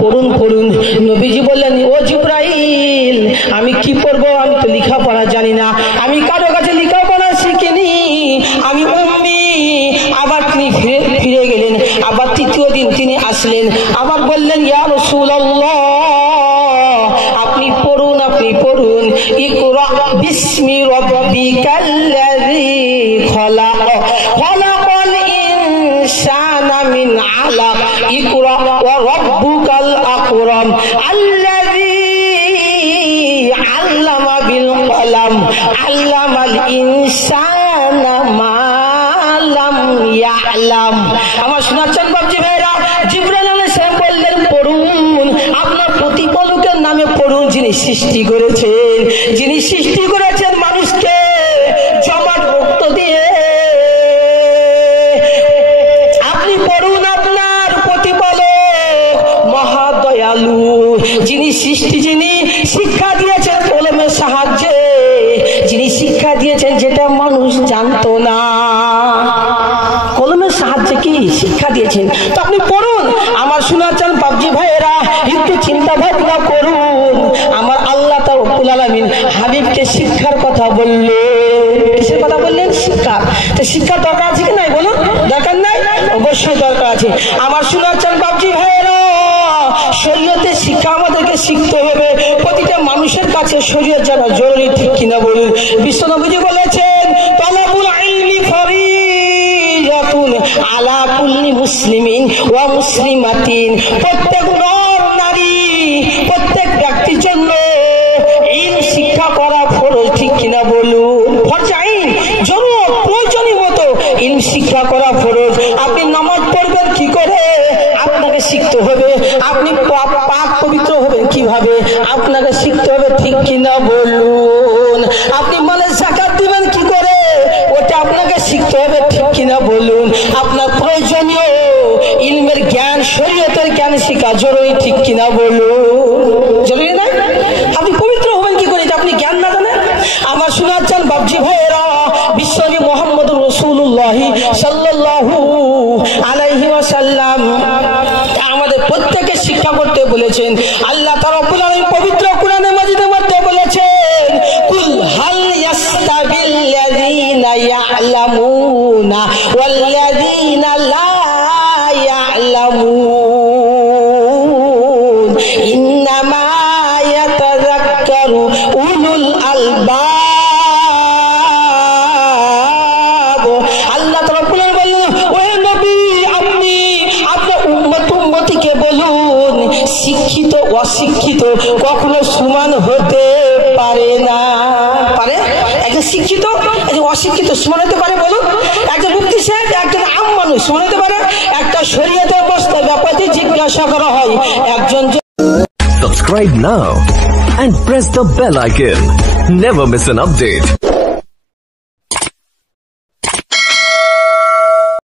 পড়ুন পড়ুন। নবীজি বললেন, ও জিবরাইল, আমি কি পড়বো? আমি তো লেখাপড়া জানি না, আমি কারো কাছে লেখাপড়া শিখিনি, আমি উম্মি। আবার তিনি ফিরে গেলেন। আবার তৃতীয় দিন তিনি আসলেন, আবার বললেন, ইয়া রাসূলুল্লাহ, আপনি পড়ুন, আপনি পড়ুন। ইকরা বিসমি রাব্বিকাল্লাযী খলাক, খলাকাল ইনসানা মিন আলাক, ইকরা ওয়া রাব্বুকাল আকরাম আল্লাযী আল্লামা বিল কলম আল্লামাল ইনসানা মা লাম ইয়ালাম। আমার শোনাচ্ছেন বাবজি ভাইরা, জিবরাইল আলাইহিস সালাম বললেন, পড়ুন, আপনার প্রতিপালকের নামে পড়ুন, যিনি সৃষ্টি করেছেন, যিনি সৃষ্টি করেছেন মানুষকে জমাট রক্ত দিয়ে। আপনি পড়ুন, আপনার প্রতিপালক মহাদয়ালু, যিনি সৃষ্টি, যিনি শিক্ষা দিয়েছেন কলমের সাহায্যে, যিনি শিক্ষা দিয়েছেন যেটা মানুষ জানতো না, কলমের সাহায্যে কি শিক্ষা দিয়েছেন। তো আপনি পড়ুন। আমার শোনাচ্ছেন বাবজি ভাইয়েরা, একটু চিন্তা ভাবনা করুন। আমার আল্লাহ তাআলা রব্বুল আলামিন হাবিবকে শিক্ষার কথা বললেন। কিসের কথা বললেন? শিক্ষা। তো শিক্ষা দরকার আছে কি নাই বলুন? দরকার নাই? অবশ্যই দরকার আছে। আমার শোনাচ্ছেন বাবজি ভাইয়েরা, শরীয়তের শিক্ষা আমাদেরকে শিখতে হবে। প্রতিটা মানুষের কাছে শরীয়ত জানা জরুরি, ঠিক কিনা বলুন? বিশ্বনবীজি বলেছেন, তালাবুল ইলমি ফরিজাতুন আলা কুল্লি মুসলিমিন ওয়া মুসলিমাতিন। প্রত্যেক নর নারী, প্রত্যেক ব্যক্তির জন্য ইলম শিক্ষা করা ফরজ, ঠিক কিনা বলুন? ফরজ আইন, জরুরত, প্রয়োজনীয় মতো ইলম শিক্ষা করা ফরজ। আপনি নামাজ পড়বেন কি করে? আপনাকে শিখতে হবে। আপনি পাক পবিত্র হবেন কিভাবে? আপনাকে শিখতে হবে, ঠিক কিনা বলুন? আপনি মানে যাকাত দিবেন কি করে? ওটা আপনাকে শিখতে হবে, ঠিক কিনা বলুন? আপনার প্রয়োজনীয় ইলমের জ্ঞান, শরীয়তের জ্ঞান শিখা জরুরি, ঠিক কিনা বলুন? জরুরি না? আপনি পবিত্র হবেন কি করে আপনি জ্ঞান না জানেন? আমার শোনাচ্ছেন বাবজি ভাইয়েরা, বিশ্বনবী মুহাম্মদুর রাসূলুল্লাহ সাল্লাল্লাহু আলাইহি ওয়াসাল্লাম আমাদের প্রত্যেককে শিক্ষা করতে বলেছেন। আল্লাহ তাআলা রব্বুল আলামিন পবিত্র কোরআনে মাজিদের মধ্যে বলেছেন, কুল হাল ইয়াস্তাবিল্লাযীনা ইয়ালামুনা ওয়াল্লাযীনা লা ইয়ালামুন ইন্নামা ইয়াতাযাক্কারু উলুল আলবাব। আল্লাহ তাআলা বললেন, ও নবী, আপনি আপনার উম্মতকে বলুন, শিক্ষিত অশিক্ষিত কখনো সমান হতে পারে না। পারে? একজন শিক্ষিত, একজন অশিক্ষিত সমান হতে পারে? বলুন। একজন মুফতি সাহেব, একজন আম মানুষ সমান হতে পারে? একটা শরীয়তের বস্তার ব্যাপারে জিজ্ঞাসা করা হয়, একজন। Subscribe now and press the bell icon. Never miss an update.